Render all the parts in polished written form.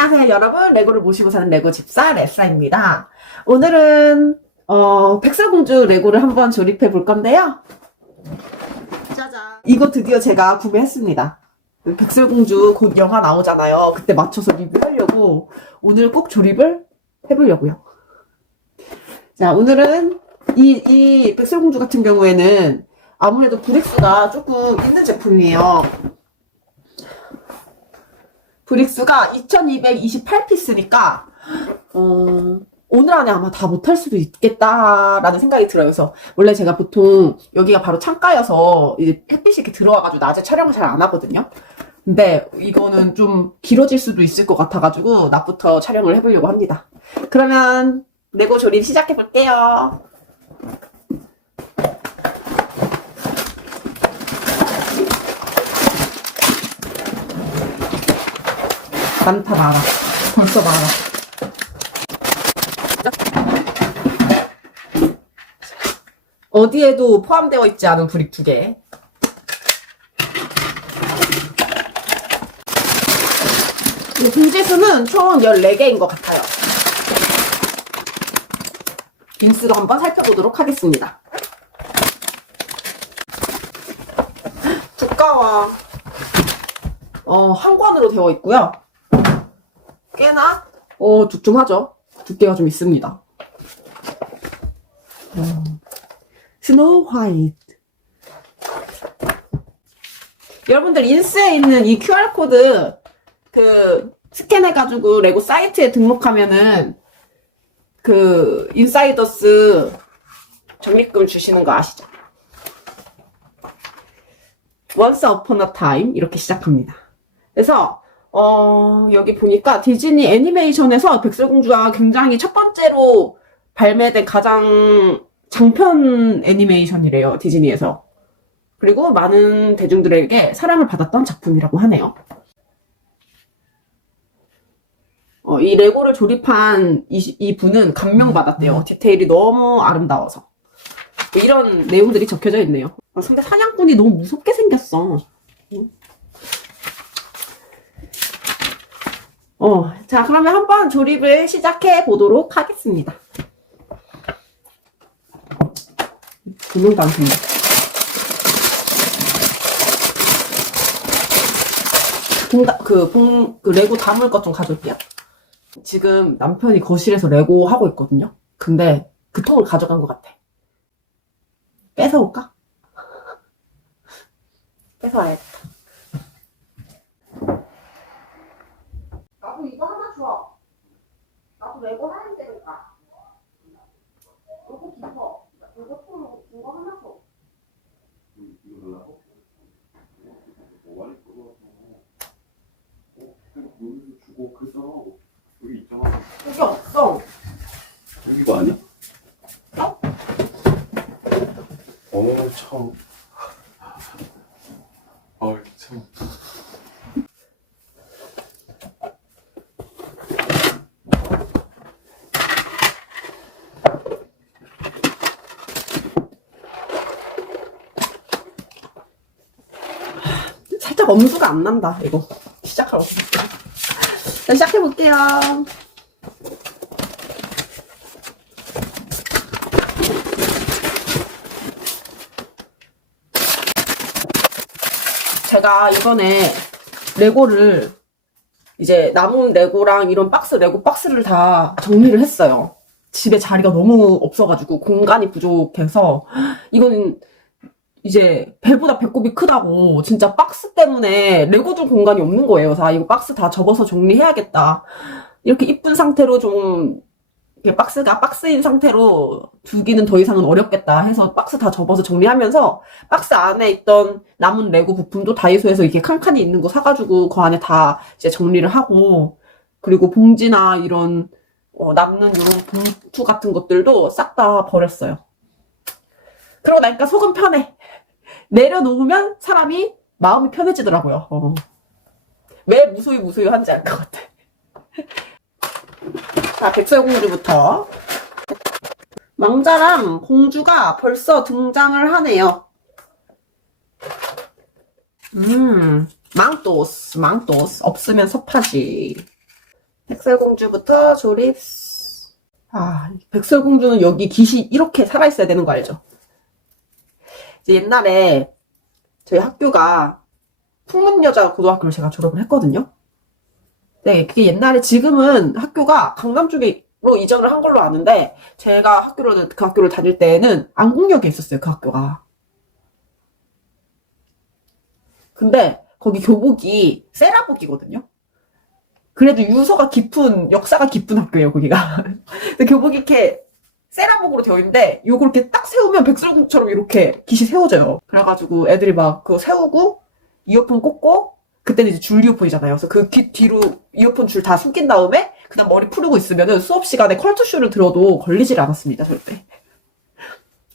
안녕하세요 여러분, 레고를 모시고 사는 레고 집사 레스라입니다. 오늘은 백설공주 레고를 한번 조립해 볼 건데요. 짜잔, 이거 드디어 제가 구매했습니다. 백설공주 곧 영화 나오잖아요. 그때 맞춰서 리뷰하려고 오늘 꼭 조립을 해보려고요. 자, 오늘은 이 백설공주 같은 경우에는 아무래도 브릭스가 조금 있는 제품이에요. 브릭스가 2228피스니까 오늘 안에 아마 다 못할 수도 있겠다라는 생각이 들어요. 그래서 원래 제가 보통 여기가 바로 창가여서 이제 햇빛이 이렇게 들어와가지고 낮에 촬영을 잘 안 하거든요. 근데 이거는 좀 길어질 수도 있을 것 같아가지고 낮부터 촬영을 해보려고 합니다. 그러면 레고 조립 시작해 볼게요. 많다 많아. 벌써 많아. 어디에도 포함되어 있지 않은 브릭 2개. 봉지 수는 총 14개인 것 같아요. 빈스도 한번 살펴보도록 하겠습니다. 두꺼워. 한 권으로 되어 있고요. 꽤나 두툼하죠. 두께가 좀 있습니다. 스노우 화이트. 여러분들 인스에 있는 이 QR코드 스캔해가지고 레고 사이트에 등록하면은 인사이더스 적립금 주시는 거 아시죠? Once upon a time 이렇게 시작합니다. 그래서 여기 보니까 디즈니 애니메이션에서 백설공주가 굉장히 첫 번째로 발매된 가장 장편 애니메이션이래요, 디즈니에서. 그리고 많은 대중들에게 사랑을 받았던 작품이라고 하네요. 이 레고를 조립한 이 분은 감명받았대요. 디테일이 너무 아름다워서. 이런 내용들이 적혀져 있네요. 근데 사냥꾼이 너무 무섭게 생겼어. 자, 그러면 한번 조립을 시작해 보도록 하겠습니다. 분홍 단순. 레고 담을 것 좀 가져올게요. 지금 남편이 거실에서 레고 하고 있거든요. 근데 그 통을 가져간 것 같아. 뺏어올까? 뺏어와야겠다. 나도 이거 하나 줘. 나도 레고 하는 데니까. 이거 깊어. 이거 하나 줘. 이거 달라고? 뭐가 있고? 여기서 주고 그래서 여기 있잖아. 여기 없어. 여기가 아니야? 어? 참. 참. 살짝 엄두가 안 난다, 이거. 시작하러. 자, 시작해볼게요. 제가 이번에 레고를 이제 남은 레고랑 이런 레고 박스를 다 정리를 했어요. 집에 자리가 너무 없어가지고 공간이 부족해서 이거는 이제 배보다 배꼽이 크다고 진짜 박스 때문에 레고 줄 공간이 없는 거예요. 그래서 이거 박스 다 접어서 정리해야겠다. 이렇게 이쁜 상태로 좀 박스가 박스인 상태로 두기는 더 이상은 어렵겠다 해서 박스 다 접어서 정리하면서 박스 안에 있던 남은 레고 부품도 다이소에서 이렇게 칸칸이 있는 거 사가지고 그 안에 다 이제 정리를 하고, 그리고 봉지나 이런 남는 이런 봉투 같은 것들도 싹 다 버렸어요. 그러고 나니까 속은 편해. 내려놓으면 사람이 마음이 편해지더라고요. 왜 무소유 한지 알 것 같아. 자, 백설공주부터. 왕자랑 공주가 벌써 등장을 하네요. 망토스 없으면 섭하지. 백설공주부터 조립. 아, 백설공주는 여기 깃이 이렇게 살아있어야 되는 거 알죠? 이제 옛날에 저희 학교가 풍문여자고등학교를 제가 졸업을 했거든요. 네, 그게 옛날에, 지금은 학교가 강남 쪽으로 이전을 한 걸로 아는데, 제가 그 학교를 다닐 때는 안국역에 있었어요, 그 학교가. 근데 거기 교복이 세라복이거든요. 그래도 역사가 깊은 학교예요, 거기가. 근데 교복이 이렇게 세라복으로 되어 있는데, 요걸 이렇게 딱 세우면 백설공주처럼 이렇게 깃이 세워져요. 그래가지고 애들이 막 그거 세우고, 이어폰 꽂고, 그때는 이제 줄 이어폰이잖아요. 그래서 그 깃 뒤로 이어폰 줄 다 숨긴 다음에, 그 다음 머리 풀고 있으면은 수업 시간에 컬투쇼를 들어도 걸리질 않았습니다, 절대.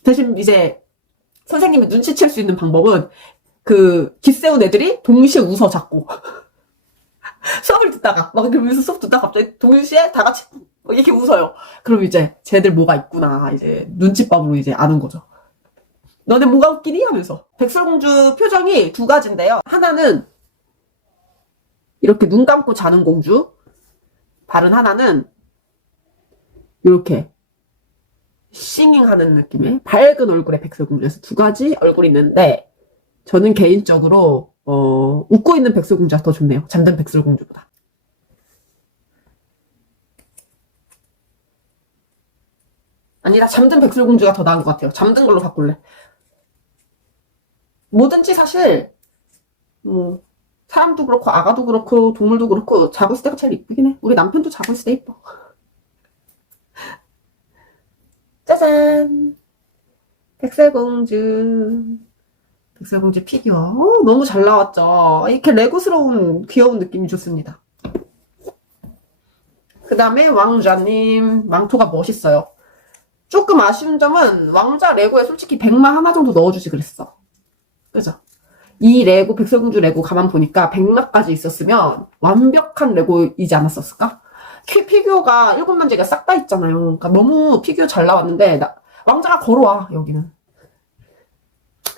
대신 이제 선생님이 눈치챌 수 있는 방법은, 그 깃 세운 애들이 동시에 웃어 자꾸. 수업을 듣다가 막 그러면서 수업 듣다가 갑자기 동시에 다 같이 막 이렇게 웃어요. 그럼 이제 쟤들 뭐가 있구나 이제 눈칫밥으로 이제 아는 거죠. 너네 뭐가 웃기니? 하면서. 백설공주 표정이 두 가지인데요. 하나는 이렇게 눈 감고 자는 공주, 다른 하나는 이렇게 싱잉하는 느낌의 밝은 얼굴의 백설공주에서 두 가지 얼굴이 있는데, 저는 개인적으로 웃고 있는 백설공주가 더 좋네요. 잠든 백설공주보다. 아니다, 잠든 백설공주가 더 나은 것 같아요. 잠든 걸로 바꿀래. 뭐든지 사실 사람도 그렇고 아가도 그렇고 동물도 그렇고 자고 있을 때가 제일 이쁘긴 해. 우리 남편도 자고 있을 때 이뻐. 짜잔, 백설공주. 백설공주 피규어. 너무 잘 나왔죠. 이렇게 레고스러운 귀여운 느낌이 좋습니다. 그 다음에 왕자님. 망토가 멋있어요. 조금 아쉬운 점은 왕자 레고에 솔직히 백마 하나 정도 넣어주지 그랬어. 그죠? 이 레고, 백설공주 레고 가만 보니까 백마까지 있었으면 완벽한 레고이지 않았었을까? 피규어가 7단지가 싹 다 있잖아요. 그러니까 너무 피규어 잘 나왔는데, 왕자가 걸어와, 여기는.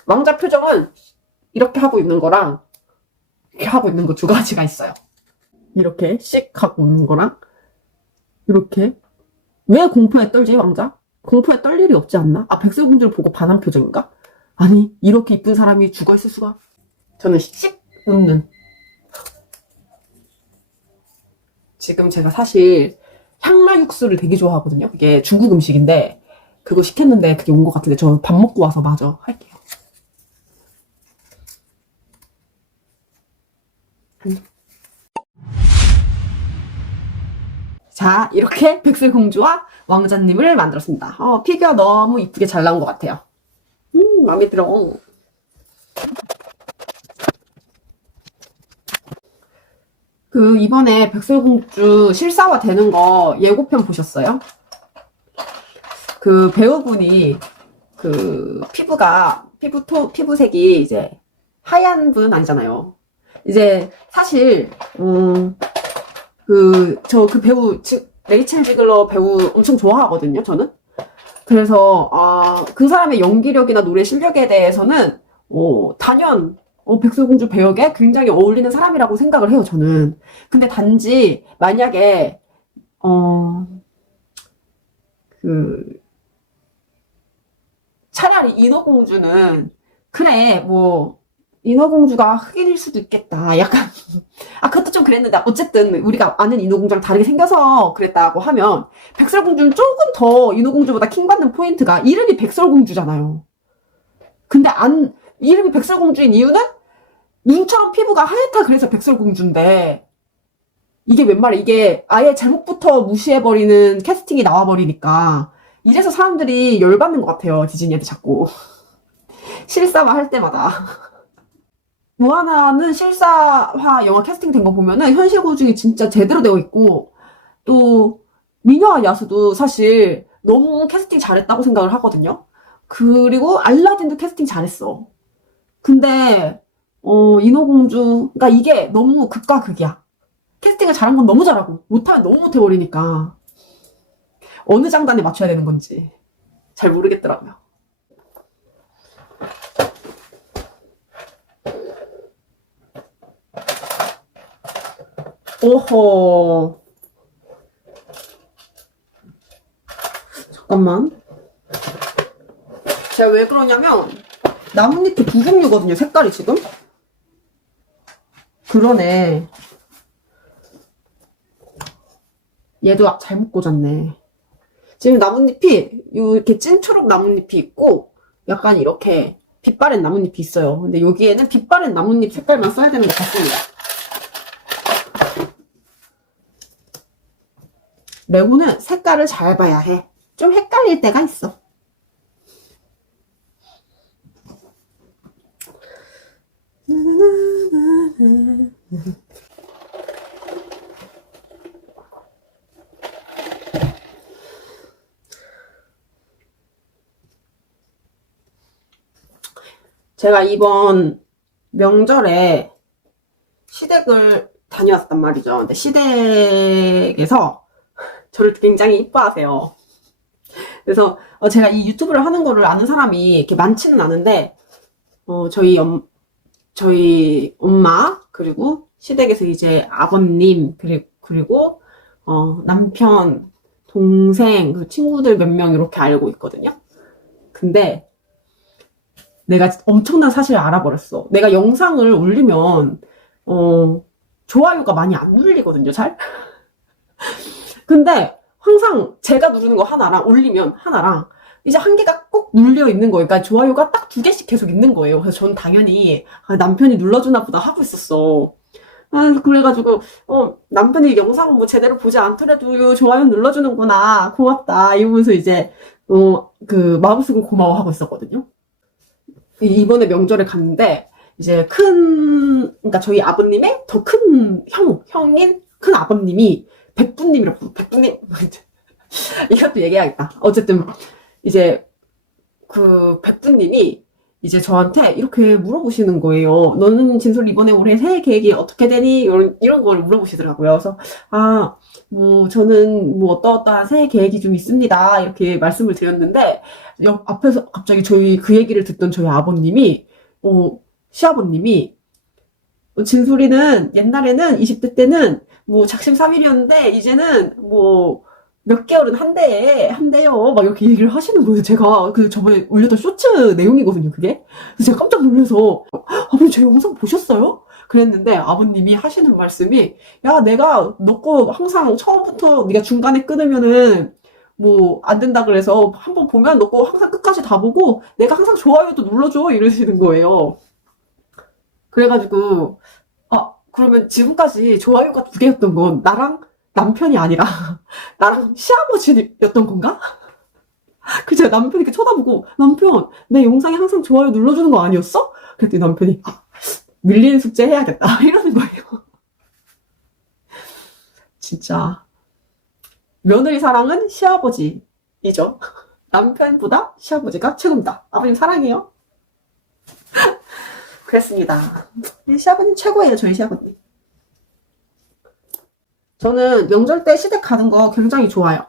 왕자 표정은 이렇게 하고 있는 거랑 이렇게 하고 있는 거 두 가지가 있어요. 이렇게 씩 하고 있는 거랑 이렇게. 왜 공포에 떨지, 왕자? 공포에 떨 일이 없지 않나? 아, 백설공주를 보고 반한 표정인가? 아니, 이렇게 이쁜 사람이 죽어있을 수가. 저는 씩 웃는. 지금 제가 사실 향마육수를 되게 좋아하거든요. 그게 중국 음식인데 그거 시켰는데 그게 온 것 같은데 저 밥 먹고 와서 마저 할게요. 자, 이렇게 백설공주와 왕자님을 만들었습니다. 피규어 너무 이쁘게 잘 나온 것 같아요. 마음에 들어. 이번에 백설공주 실사화 되는 거 예고편 보셨어요? 그 배우분이 피부색이 이제 하얀 분 아니잖아요. 이제 사실 그 배우 레이첼 지글러 배우 엄청 좋아하거든요, 저는. 그래서 그 사람의 연기력이나 노래 실력에 대해서는 단연 백설공주 배역에 굉장히 어울리는 사람이라고 생각을 해요, 저는. 근데 단지 만약에 차라리 인어공주는, 그래 뭐 인어공주가 흑인일 수도 있겠다, 약간 그것도 좀 그랬는데 어쨌든 우리가 아는 인어공주랑 다르게 생겨서 그랬다고 하면, 백설공주는 조금 더 인어공주보다 킹받는 포인트가 이름이 백설공주잖아요. 근데 이름이 백설공주인 이유는 눈처럼 피부가 하얗다 그래서 백설공주인데, 이게 웬 말이야. 이게 아예 제목부터 무시해버리는 캐스팅이 나와버리니까 이래서 사람들이 열받는 것 같아요, 디즈니한테 자꾸. 실사화 할 때마다. 모아나는 실사화 영화 캐스팅 된 거 보면은 현실 고증이 진짜 제대로 되어 있고, 또 미녀와 야수도 사실 너무 캐스팅 잘했다고 생각을 하거든요. 그리고 알라딘도 캐스팅 잘했어. 근데 인어공주, 그러니까 이게 너무 극과 극이야. 캐스팅을 잘한 건 너무 잘하고 못하면 너무 못해버리니까 어느 장단에 맞춰야 되는 건지 잘 모르겠더라고요. 오호, 잠깐만. 제가 왜 그러냐면 나뭇잎이 두 종류거든요. 색깔이 지금. 그러네. 얘도 잘못 꽂았네. 지금 나뭇잎이 이렇게 찐초록 나뭇잎이 있고 약간 이렇게 빛바랜 나뭇잎이 있어요. 근데 여기에는 빛바랜 나뭇잎 색깔만 써야 되는 것 같습니다. 레고는 색깔을 잘 봐야 해. 좀 헷갈릴 때가 있어. 제가 이번 명절에 시댁을 다녀왔단 말이죠. 근데 시댁에서 저를 굉장히 이뻐하세요. 그래서 제가 이 유튜브를 하는 거를 아는 사람이 이렇게 많지는 않은데 저희 엄마 그리고 시댁에서 이제 아버님 그리고 남편 동생 그리고 친구들 몇 명 이렇게 알고 있거든요. 근데 내가 엄청난 사실을 알아버렸어. 내가 영상을 올리면 좋아요가 많이 안 눌리거든요, 잘. 근데 항상 제가 누르는 거 하나랑 올리면 하나랑 이제 한 개가 꼭 눌려 있는 거예요. 그러니까 좋아요가 딱 2개씩 계속 있는 거예요. 그래서 저는 당연히 남편이 눌러주나 보다 하고 있었어. 그래가지고 남편이 영상 뭐 제대로 보지 않더라도 좋아요 눌러주는구나 고맙다 이러면서 이제 그 마음속으로 고마워하고 있었거든요. 이번에 명절에 갔는데 이제 그러니까 저희 아버님의 더 큰 형인 큰 아버님이 백부님이라고 백부님 이것도 얘기해야겠다. 어쨌든 이제 그 백부님이 이제 저한테 이렇게 물어보시는 거예요. 너는 진솔 이번에 올해 새해 계획이 어떻게 되니? 이런 걸 물어보시더라고요. 그래서 뭐 저는 뭐 어떠한 새해 계획이 좀 있습니다. 이렇게 말씀을 드렸는데 앞에서 갑자기 저희 그 얘기를 듣던 저희 아버님이 시아버님이 진솔이는 옛날에는 20대 때는 뭐 작심삼일이었는데 이제는 뭐 몇 개월은 한대요. 막 이렇게 얘기를 하시는 거예요. 제가 그 저번에 올렸던 쇼츠 내용이거든요, 그게. 그래서 제가 깜짝 놀라서 아버님 제 영상 보셨어요? 그랬는데 아버님이 하시는 말씀이 야, 내가 너 거 항상 처음부터 네가 중간에 끊으면은 뭐 안 된다 그래서 한번 보면 너 거 항상 끝까지 다 보고 내가 항상 좋아요도 눌러줘 이러시는 거예요. 그래가지고 그러면 지금까지 좋아요가 2개였던 건 나랑 남편이 아니라 나랑 시아버지였던 건가? 그제 남편이 이렇게 쳐다보고 남편 내 영상에 항상 좋아요 눌러주는 거 아니었어? 그랬더니 남편이 밀리는 숙제 해야겠다 이러는 거예요. 진짜 며느리 사랑은 시아버지이죠. 남편보다 시아버지가 최고입니다. 아버님 사랑해요. 그랬습니다. 시아버님 최고예요. 저희 시아버님. 저는 명절 때 시댁 가는 거 굉장히 좋아해요.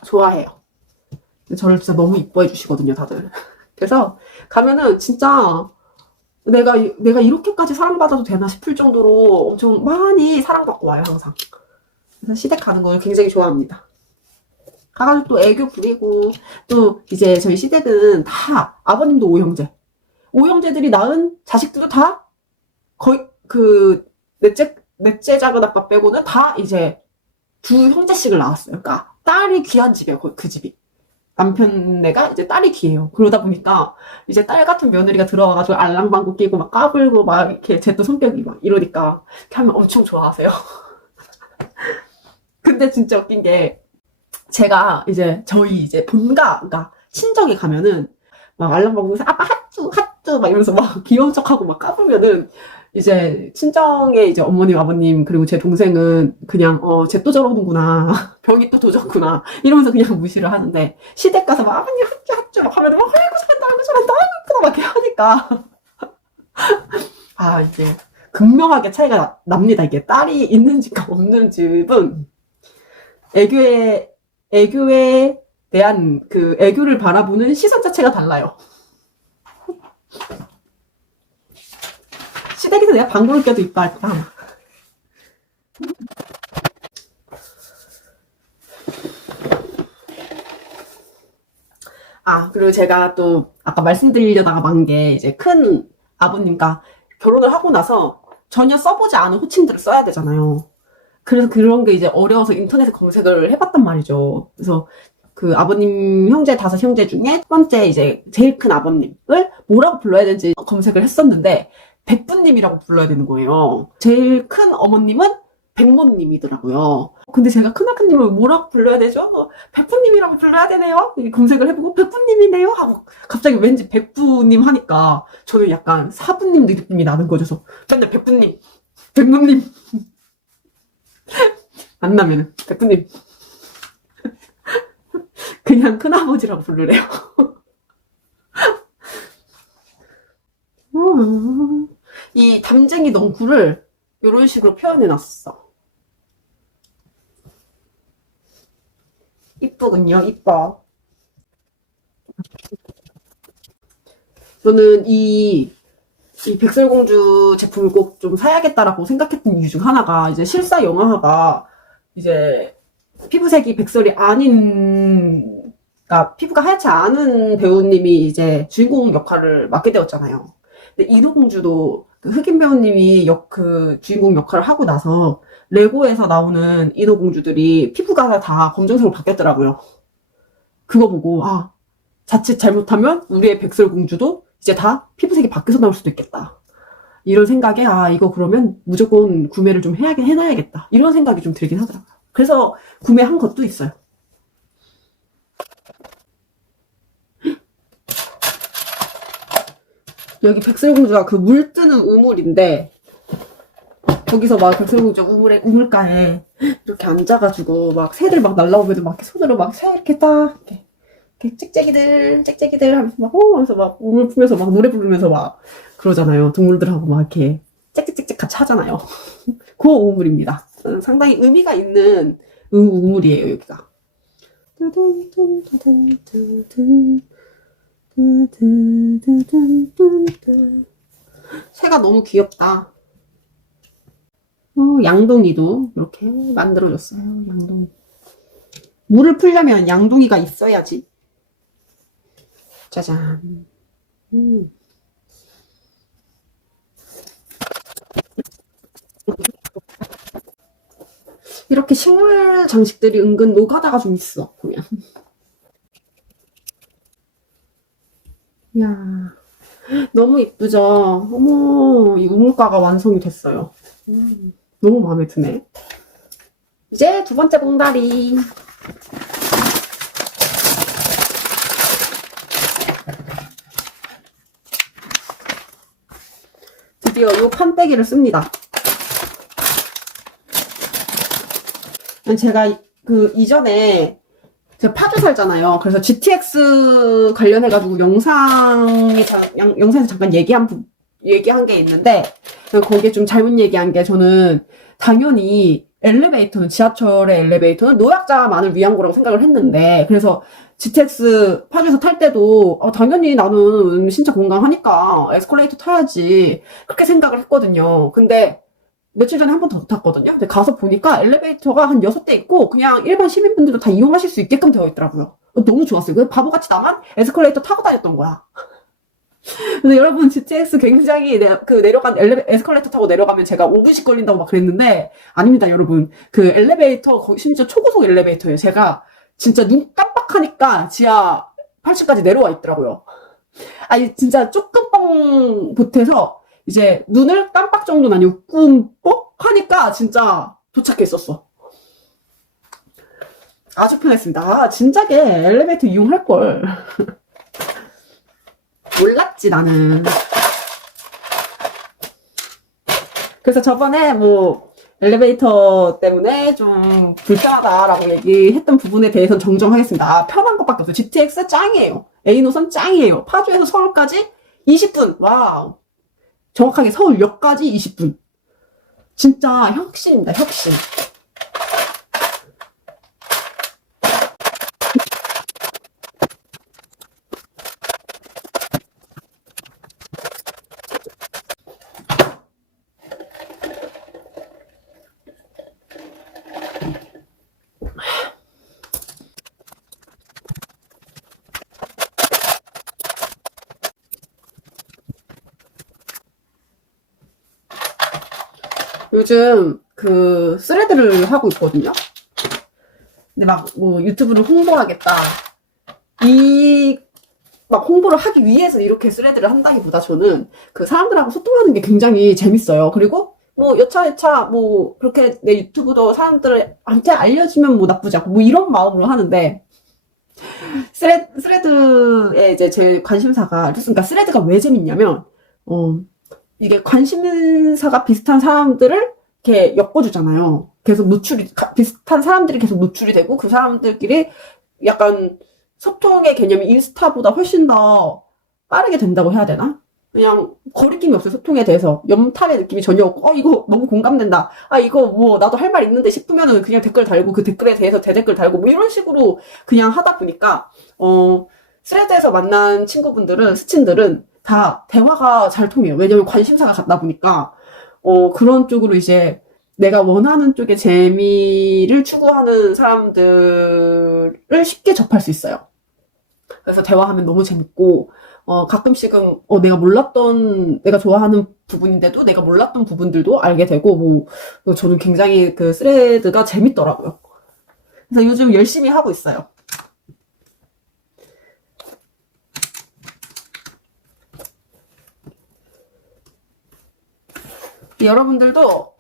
저를 진짜 너무 이뻐해 주시거든요, 다들. 그래서 가면은 진짜 내가 이렇게까지 사랑받아도 되나 싶을 정도로 엄청 많이 사랑받고 와요, 항상. 그래서 시댁 가는 거 굉장히 좋아합니다. 가가지고 또 애교 부리고, 또 이제 저희 시댁은 다 아버님도 5형제. 5형제들이 낳은 자식들도 다 거의 넷째 작은 아빠 빼고는 다 이제 2형제씩을 낳았어요. 그러니까 딸이 귀한 집이에요, 그 집이. 남편네가 이제 딸이 귀해요. 그러다 보니까 이제 딸 같은 며느리가 들어와가지고 알랑방구 끼고 막 까불고 막 이렇게 쟤 또 성격이 막 이러니까 이렇게 하면 엄청 좋아하세요. 근데 진짜 웃긴 게 제가 이제 저희 이제 본가, 그러니까 친정에 가면은 막 알랑방구에서 아빠 핫뚜 막 이러면서 막 귀여운 척하고 막 까불면은 이제 친정에 이제 어머님 아버님 그리고 제 동생은 그냥 쟤 또 저러는구나 병이 또 도졌구나 이러면서 그냥 무시를 하는데 시댁 가서 막 아버님 핫쭈 막 하면 막 아이고 잘한다 아이고 이쁘다 막 이렇게 하니까 이제 극명하게 차이가 납니다. 이게 딸이 있는 집과 없는 집은 애교에 대한 그 애교를 바라보는 시선 자체가 달라요. 시댁에서 내가 방구를 껴도 이뻐할까? 그리고 제가 또 아까 말씀드리려다가 만 게 이제 큰 아버님과 결혼을 하고 나서 전혀 써보지 않은 호칭들을 써야 되잖아요. 그래서 그런 게 이제 어려워서 인터넷에 검색을 해봤단 말이죠. 그래서 그 아버님 형제 5형제 중에 첫 번째 이제 제일 큰 아버님을 뭐라고 불러야 되는지 검색을 했었는데 백부님이라고 불러야 되는 거예요. 제일 큰 어머님은 백모님이더라고요. 근데 제가 큰아버님을 뭐라고 불러야 되죠? 백부님이라고 불러야 되네요? 검색을 해보고 백부님이네요? 하고 갑자기 왠지 백부님 하니까 저는 약간 사부님 느낌이 나는 거죠. 그래서 맨날 백부님, 백모님 만나면 백부님 그냥 큰아버지라고 부르래요. 이 담쟁이 넝쿨을 이런 식으로 표현해놨어. 이쁘군요, 이뻐. 저는 이 백설공주 제품을 꼭 좀 사야겠다라고 생각했던 이유 중 하나가 이제 실사 영화가 이제 피부색이 백설이 아닌, 그러니까 피부가 하얗지 않은 배우님이 이제 주인공 역할을 맡게 되었잖아요. 근데 인어공주도 그 흑인 배우님이 그 주인공 역할을 하고 나서 레고에서 나오는 인어공주들이 피부가 다 검정색으로 바뀌었더라고요. 그거 보고 자칫 잘못하면 우리의 백설공주도 이제 다 피부색이 바뀌어서 나올 수도 있겠다. 이런 생각에 이거 그러면 무조건 구매를 좀 해놔야겠다. 이런 생각이 좀 들긴 하더라고요. 그래서 구매한 것도 있어요. 여기 백설공주가 그 물 뜨는 우물인데 거기서 막 백설공주가 우물가에 이렇게 앉아가지고 막 새들 막 날라오면 막 이렇게 손으로 막 새 이렇게 딱 이렇게 짹짹이들 하면서 막 하면서 막 우물 풀면서 막 노래 부르면서 막 그러잖아요. 동물들하고 막 이렇게 짹짹짹짹 같이 하잖아요. 그 우물입니다. 상당히 의미가 있는 우물이에요, 여기가. 새가 너무 귀엽다. 양동이도 이렇게 만들어줬어요. 양동이. 물을 풀려면 양동이가 있어야지. 짜잔. 이렇게 식물 장식들이 은근 노가다가 좀 있어, 보면. 이야, 너무 이쁘죠? 어머, 이 우물가가 완성이 됐어요. 너무 마음에 드네. 이제 두 번째 봉다리. 드디어 이 판때기를 씁니다. 제가 그 이전에 제가 파주 살잖아요. 그래서 GTX 관련해가지고 영상에서 잠깐 얘기한 게 있는데, 거기에 좀 잘못 얘기한 게, 저는 당연히 지하철의 엘리베이터는 노약자만을 위한 거라고 생각을 했는데, 그래서 GTX 파주에서 탈 때도, 당연히 나는 신체 건강하니까 에스컬레이터 타야지. 그렇게 생각을 했거든요. 근데, 며칠 전에 한 번 더 탔거든요. 근데 가서 보니까 엘리베이터가 한 6대 있고 그냥 일반 시민분들도 다 이용하실 수 있게끔 되어 있더라고요. 너무 좋았어요. 그래서 바보같이 나만 에스컬레이터 타고 다녔던 거야. 근데 여러분 GTX 굉장히 에스컬레이터 타고 내려가면 제가 5분씩 걸린다고 막 그랬는데 아닙니다, 여러분. 그 엘리베이터 심지어 초고속 엘리베이터예요. 제가 진짜 눈 깜빡하니까 지하 8층까지 내려와 있더라고요. 진짜 조금 뻥 보태서 이제 눈을 깜빡 정도는 아니고 꿈뻑 하니까 진짜 도착했었어. 아주 편했습니다. 진작에 엘리베이터 이용할걸. 몰랐지, 나는. 그래서 저번에 엘리베이터 때문에 좀 불편하다라고 얘기했던 부분에 대해서는 정정하겠습니다. 편한 것밖에 없어요. GTX 짱이에요. A노선 짱이에요. 파주에서 서울까지 20분. 와우. 정확하게 서울역까지 20분. 진짜 혁신입니다, 혁신. 요즘 그 스레드를 하고 있거든요. 근데 막 뭐 유튜브를 홍보하겠다. 막 홍보를 하기 위해서 이렇게 스레드를 한다기보다 저는 그 사람들하고 소통하는 게 굉장히 재밌어요. 그리고 뭐 여차여차 뭐 그렇게 내 유튜브도 사람들한테 알려지면 뭐 나쁘지 않고 뭐 이런 마음으로 하는데 스레드에 이제 제 관심사가 그러니까 스레드가 왜 재밌냐면 이게 관심사가 비슷한 사람들을 이렇게 엮어주잖아요. 계속 비슷한 사람들이 계속 노출이 되고 그 사람들끼리 약간 소통의 개념이 인스타보다 훨씬 더 빠르게 된다고 해야 되나? 그냥 거리낌이 없어요, 소통에 대해서. 염탐의 느낌이 전혀 없고, 이거 너무 공감된다. 이거 뭐, 나도 할 말 있는데 싶으면은 그냥 댓글 달고, 그 댓글에 대해서 대댓글 달고, 뭐 이런 식으로 그냥 하다 보니까, 스레드에서 만난 친구분들은, 스친들은 다 대화가 잘 통해요. 왜냐면 관심사가 같다 보니까, 그런 쪽으로 이제 내가 원하는 쪽의 재미를 추구하는 사람들을 쉽게 접할 수 있어요. 그래서 대화하면 너무 재밌고, 가끔씩은, 내가 좋아하는 부분인데도 내가 몰랐던 부분들도 알게 되고, 저는 굉장히 그 스레드가 재밌더라고요. 그래서 요즘 열심히 하고 있어요. 여러분들도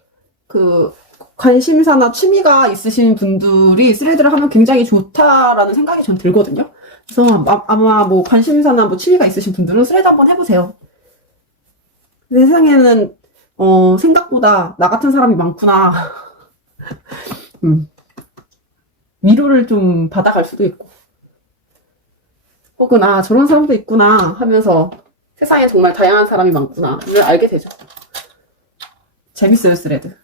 그 관심사나 취미가 있으신 분들이 스레드를 하면 굉장히 좋다라는 생각이 전 들거든요. 그래서 아마 뭐 관심사나 뭐 취미가 있으신 분들은 스레드 한번 해보세요. 세상에는 생각보다 나 같은 사람이 많구나. 위로를 좀 받아갈 수도 있고 혹은 저런 사람도 있구나 하면서 세상에 정말 다양한 사람이 많구나를 알게 되죠. 재밌어요, 스레드.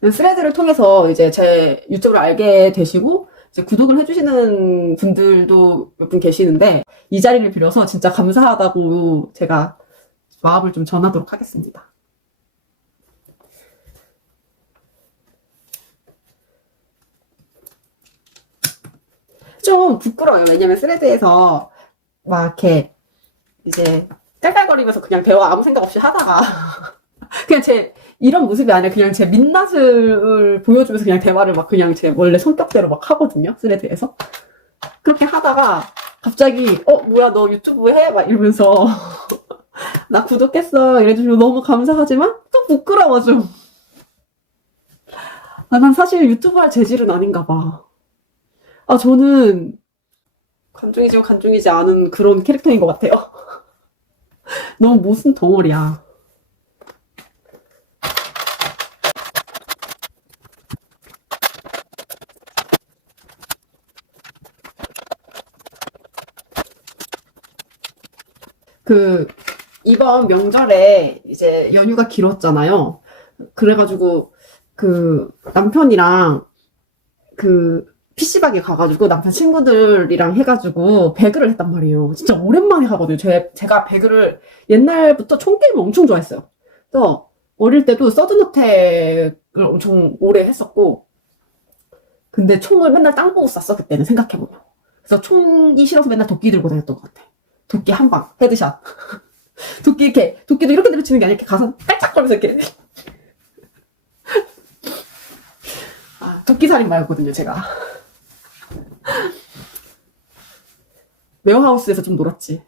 스레드를 통해서 이제 제 유튜브를 알게 되시고 이제 구독을 해주시는 분들도 몇 분 계시는데 이 자리를 빌어서 진짜 감사하다고 제가 마음을 좀 전하도록 하겠습니다. 좀 부끄러워요. 왜냐면 스레드에서 막 이렇게 이제 깔깔거리면서 그냥 대화 아무 생각 없이 하다가 그냥 이런 모습이 아니라 그냥 제 민낯을 보여주면서 그냥 대화를 막 그냥 제 원래 성격대로 막 하거든요. 스레드에서. 그렇게 하다가 갑자기 뭐야 너 유튜브 해? 막 이러면서 나 구독했어 이래주시면 너무 감사하지만 또 부끄러워 좀. 난 사실 유튜브 할 재질은 아닌가 봐. 저는 관종이지만 관종이지 않은 그런 캐릭터인 것 같아요. 너무 무슨 덩어리야. 이번 명절에 이제 연휴가 길었잖아요. 그래가지고 남편이랑 PC방에 가가지고 남편 친구들이랑 해가지고 배그를 했단 말이에요. 진짜 오랜만에 하거든요. 제가 배그를 옛날부터 총 게임을 엄청 좋아했어요. 그래서 어릴 때도 서든어택을 엄청 오래 했었고, 근데 총을 맨날 땅 보고 쐈어, 그때는 생각해보면. 그래서 총이 싫어서 맨날 도끼 들고 다녔던 것 같아. 도끼 한 방, 헤드샷. 도끼도 이렇게 내려치는 게 아니라 이렇게 가서 깔짝거리면서 이렇게. 도끼살인마였거든요, 제가. 웨어하우스에서 좀 놀았지.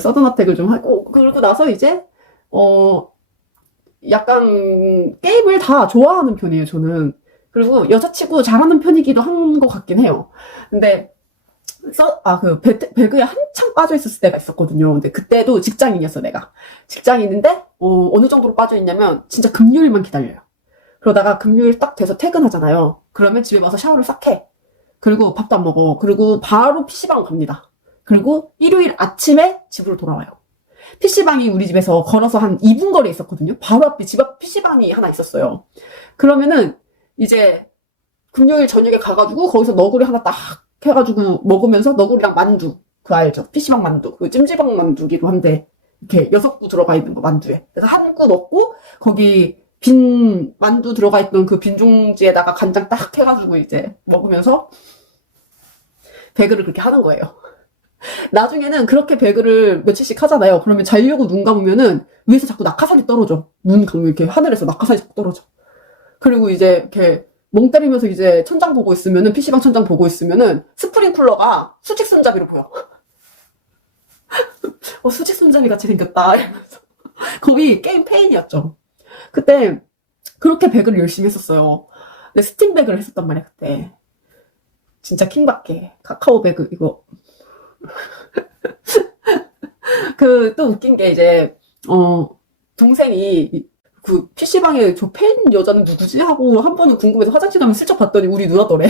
서든어택을 좀 하고, 그러고 나서 이제, 약간, 게임을 다 좋아하는 편이에요, 저는. 그리고 여자치고 잘하는 편이기도 한 것 같긴 해요. 근데, 배그에 한창 빠져있었을 때가 있었거든요. 근데 그때도 직장인이었어, 내가. 직장인인데, 어느 정도로 빠져있냐면, 진짜 금요일만 기다려요. 그러다가 금요일 딱 돼서 퇴근하잖아요. 그러면 집에 와서 샤워를 싹 해. 그리고 밥도 안 먹어. 그리고 바로 PC방 갑니다. 그리고 일요일 아침에 집으로 돌아와요. PC방이 우리 집에서 걸어서 한 2분 거리에 있었거든요. 바로 앞에 집 앞 PC방이 하나 있었어요. 그러면은 이제 금요일 저녁에 가가지고 거기서 너구리 하나 딱 해가지고 먹으면서 너구리랑 만두. 그거 알죠? PC방 만두. 그 찜질방 만두기도 한데 이렇게 6구 들어가 있는 거 만두에. 그래서 한 구 넣고 거기 빈 만두 들어가 있던 그 빈 종지에다가 간장 딱 해가지고 이제 먹으면서 배그를 그렇게 하는 거예요. 나중에는 그렇게 배그를 며칠씩 하잖아요. 그러면 자려고 눈 감으면은 위에서 자꾸 낙하산이 떨어져. 눈 감으면 이렇게 하늘에서 낙하산이 자꾸 떨어져. 그리고 이제 이렇게 멍 때리면서 이제 천장 보고 있으면은, PC방 천장 보고 있으면은 스프링쿨러가 수직 손잡이로 보여. 수직 손잡이 같이 생겼다. 이러면서. 거기 게임 페인이었죠. 그때 그렇게 배그를 열심히 했었어요. 근데 스팀 배그를 했었단 말이야, 그때. 진짜 킹받게. 카카오 배그, 이거. 또 웃긴 게 이제, 동생이 그 PC방에 저 팬 여자는 누구지? 하고 한 번은 궁금해서 화장실 가면 슬쩍 봤더니 우리 누나더래.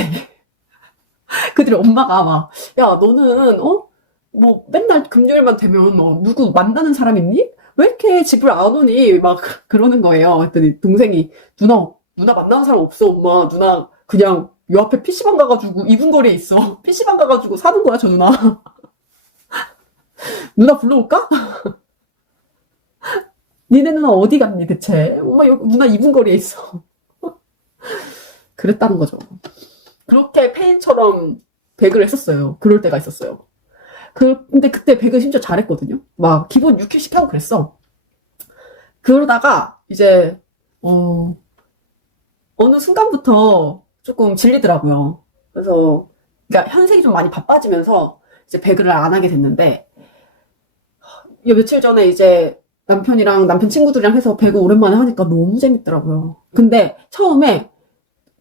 그들의 엄마가 막, 야, 너는, 뭐, 맨날 금요일만 되면, 누구 만나는 사람 있니? 왜 이렇게 집을 안 오니? 막, 그러는 거예요. 그랬더니 동생이, 누나 만나는 사람 없어, 엄마. 누나, 그냥, 요 앞에 PC방 가가지고, 2분 거리에 있어. PC방 가가지고 사는 거야, 저 누나. 누나 불러올까? 니네 누나 어디 갔니, 대체? 엄마, 여기, 누나 2분 거리에 있어. 그랬다는 거죠. 그렇게 페인처럼 배그를 했었어요. 그럴 때가 있었어요. 근데 그때 배그 심지어 잘했거든요. 막 기본 6킬씩 하고 그랬어. 그러다가 이제 어느 순간부터 조금 질리더라고요. 그래서 그러니까 현생이 좀 많이 바빠지면서 이제 배그를 안 하게 됐는데 며칠 전에 이제 남편이랑 남편 친구들이랑 해서 배그 오랜만에 하니까 너무 재밌더라고요. 근데 처음에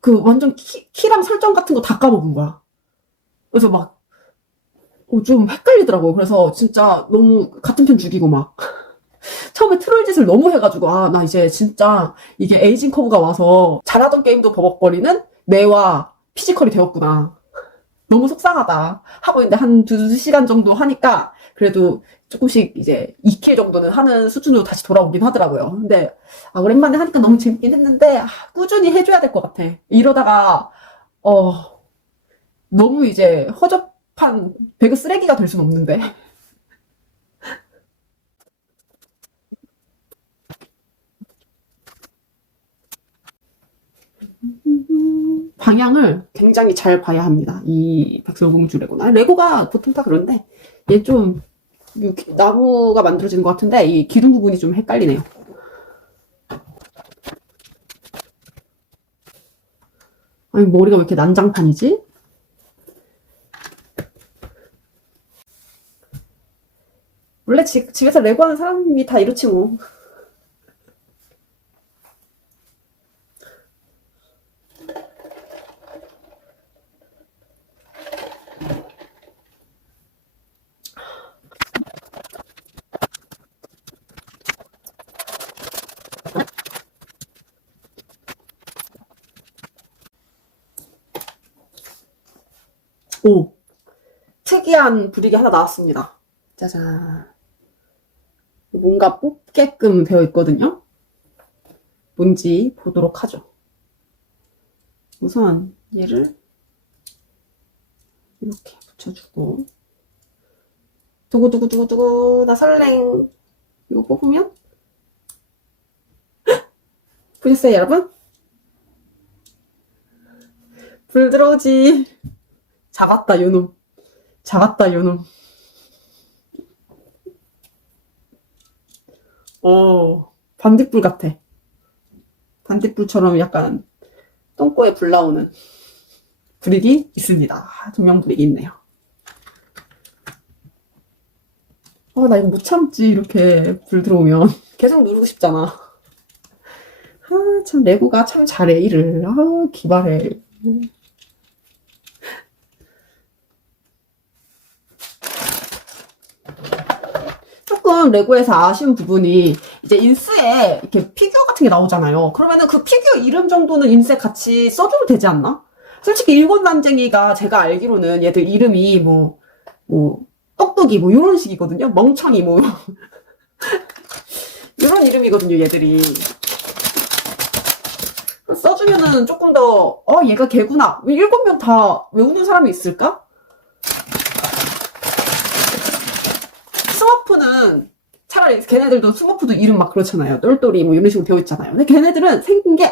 그 완전 키랑 설정 같은 거 다 까먹은 거야. 그래서 막 좀 헷갈리더라고요. 그래서 진짜 너무 같은 편 죽이고 막 처음에 트롤 짓을 너무 해가지고 나 이제 진짜 이게 에이징 커브가 와서 잘하던 게임도 버벅거리는 뇌와 피지컬이 되었구나. 너무 속상하다 하고 있는데 한 2시간 정도 하니까 그래도 조금씩 이제 2킬 정도는 하는 수준으로 다시 돌아오긴 하더라고요. 근데 오랜만에 하니까 너무 재밌긴 했는데 꾸준히 해줘야 될 것 같아. 이러다가 너무 이제 허접한 배그 쓰레기가 될 순 없는데. 방향을 굉장히 잘 봐야 합니다. 이 백설공주 레고는. 레고가 보통 다 그런데 얘 좀 나무가 만들어지는 것 같은데 이 기둥 부분이 좀 헷갈리네요. 아니 머리가 왜 이렇게 난장판이지? 원래 집에서 레고 하는 사람이 다 이렇지 뭐. 오, 특이한 브릭이 하나 나왔습니다. 짜잔. 뭔가 뽑게끔 되어 있거든요. 뭔지 보도록 하죠. 우선 얘를 이렇게 붙여주고 두구두구두구두구 나 설렜. 이거 뽑으면 보셨어요 여러분? 불 들어오지. 작았다 요놈. 작았다 요놈. 반딧불 같아. 반딧불처럼 약간 똥꼬에 불 나오는 브릭이 있습니다. 조명 브릭이 있네요. 나 이거 못 참지. 이렇게 불 들어오면 계속 누르고 싶잖아. 참 레고가 참 잘해 일을. 기발해. 조금 레고에서 아쉬운 부분이 이제 인스에 이렇게 피규어 같은 게 나오잖아요. 그러면은 그 피규어 이름 정도는 인스에 같이 써줘도 되지 않나? 솔직히 일본 난쟁이가 제가 알기로는 얘들 이름이 뭐 똑똑이 뭐 이런 식이거든요. 멍청이 뭐 이런 이름이거든요. 얘들이 써주면은 조금 더 얘가 걔구나. 7명 다 외우는 사람이 있을까? 스머프는 차라리 걔네들도 스머프도 이름 막 그렇잖아요. 똘똘이 뭐 이런 식으로 되어 있잖아요. 근데 걔네들은 생긴 게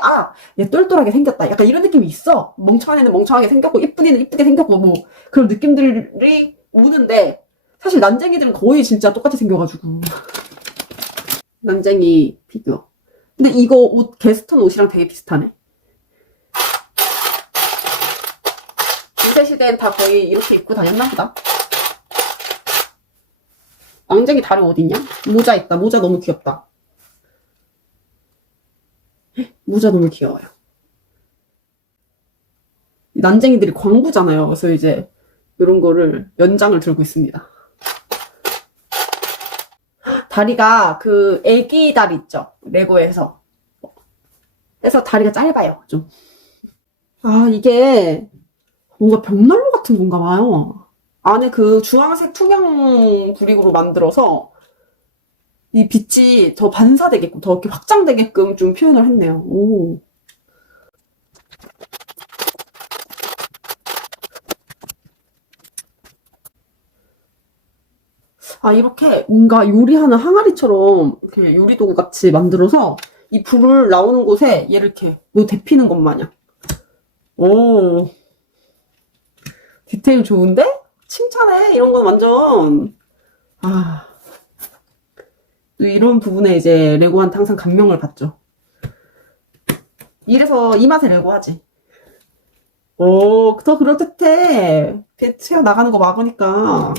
얘 똘똘하게 생겼다. 약간 이런 느낌이 있어. 멍청한 애는 멍청하게 생겼고 이쁜 애는 이쁘게 생겼고 뭐 그런 느낌들이 오는데 사실 난쟁이들은 거의 진짜 똑같이 생겨가지고. 난쟁이 피규어. 근데 이거 옷, 게스턴 옷이랑 되게 비슷하네. 중세 시대엔 다 거의 이렇게 입고 다녔나 보다. 난쟁이 다리 어딨냐? 모자 있다. 모자 너무 귀엽다. 모자 너무 귀여워요. 난쟁이들이 광부잖아요. 그래서 이제 이런 거를 연장을 들고 있습니다. 다리가 그 애기 다리 있죠? 레고에서. 그래서 다리가 짧아요, 좀. 아, 이게 뭔가 벽난로 같은 건가 봐요. 안에 그 주황색 투명 구릭으로 만들어서 이 빛이 더 반사되게끔, 더 이렇게 확장되게끔 좀 표현을 했네요. 오. 아, 이렇게 뭔가 요리하는 항아리처럼 이렇게 요리도구 같이 만들어서 이 불을 나오는 곳에 얘를 이렇게 뭐 데피는 것 마냥. 오. 디테일 좋은데? 칭찬해. 이런 건 완전. 아. 또 이런 부분에 이제 레고한테 항상 감명을 받죠. 이래서 이 맛에 레고 하지. 오, 더 그럴듯해. 배 튀어 나가는 거 막으니까.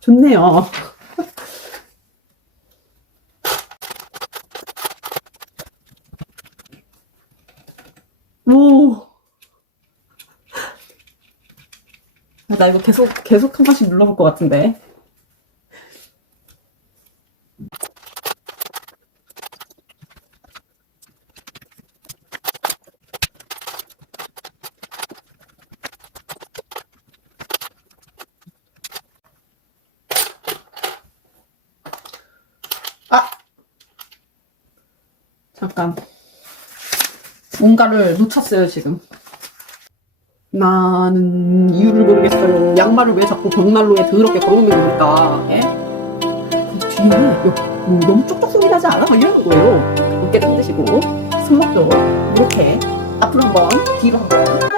좋네요. 오. 나 이거 계속 한 번씩 눌러볼 것 같은데. 아! 잠깐. 뭔가를 놓쳤어요, 지금. 나는 이유를 모르겠어요. 양말을 왜 자꾸 벽난로에 더럽게 걸어놓는 겁니까? 예? 그 뒤에 뭐 너무 쪽쪽 소리 나지 않아? 막 이러는 거예요. 어깨 흔드시고, 손목도 이렇게 앞으로 한번, 뒤로 한번.